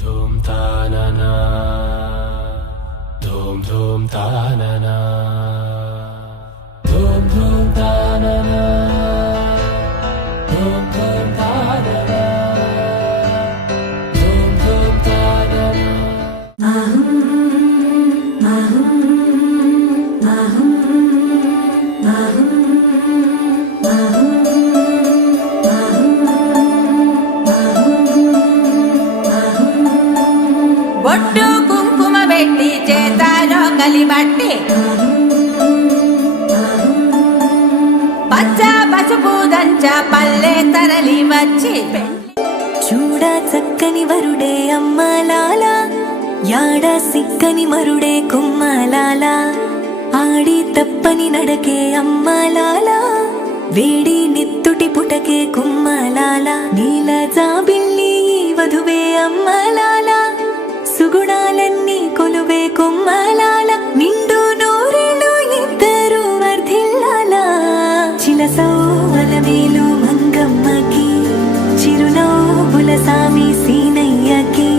ధూమ్ తాననా ధూమ్ ధూమ్ తాననా ధూమ్ ధూమ్ తాననా ధూమ్ ధూమ్ తాననా ధూమ్ ధూమ్ తాననా బొట్టు కుంకుమ పెట్టి చేతాలో కలిబట్టి పచ్చ పసుపు దంచ పల్లె తరలి వచ్చి చూడ చక్కని వరుడే అమ్మలాల యాడ సిక్కని మరుడే కుమ్మలాల ఆడి తప్పని నడకే అమ్మలాల వేడి నిత్తుటి పుటకే కుమ్మలాల నీల జాబిల్లి వధువే అమ్మలాల సుగుణాలన్నీ కొలువే కుమ్మలాల నిండు నూరేళ్ళు ఇద్దరు వర్ధిల్లాల చిలసౌవల మేలు మంగమ్మకి చిరునవ్వుల సామి సీనయ్యకి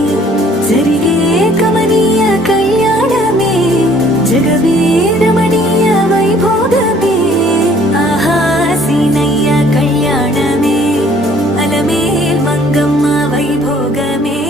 జరిగే కమనీయ కళ్యాణమే జగవే రమణీయ వైభోగమే ఆహా సీనయ్య కళ్యాణమే అలమేల్ మంగమ్మ వైభోగమే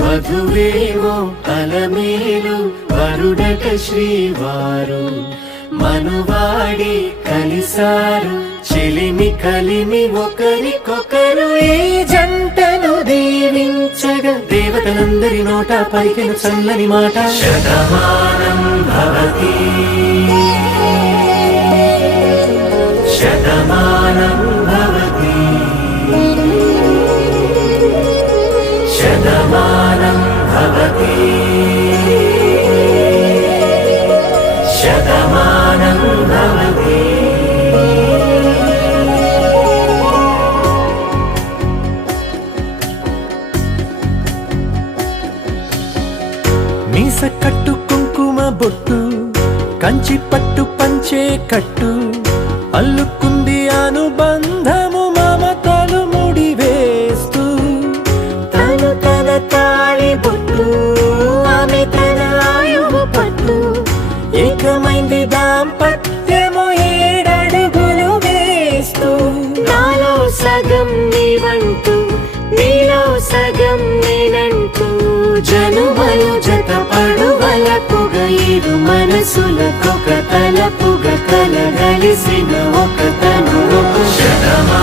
వధువేవో అలమేలు వరుడట శ్రీవారు మనువాడి కలిసారు చెలిమి కలిమి ఒకరికొకరు ఈ జంటను దీవించగా దేవతలందరి నోట పలికిన చల్లని మాట శతమానం భవతి శతమానం భవతి శతమానం భవతి శతమానం భవతి మీస కట్టు కుంకుమ బొట్టు కంచి పట్టు పంచే కట్టు అల్లుకుంది అనుబంధము మమతలు ముడివేస్తూ తను తన తాళి బొట్టు ఆమె తన ఆయువు పట్టు ఏకమైంది దాంపత్యము 7 అడుగులు వేస్తూ నాలో సగం నీవంటూ నీలో సగం నేనంటూ జనుమలు జత పడువలకుగా ఇరు మనసులకొక తలపుగ కలగలిసిన ఒక తను క్షణమా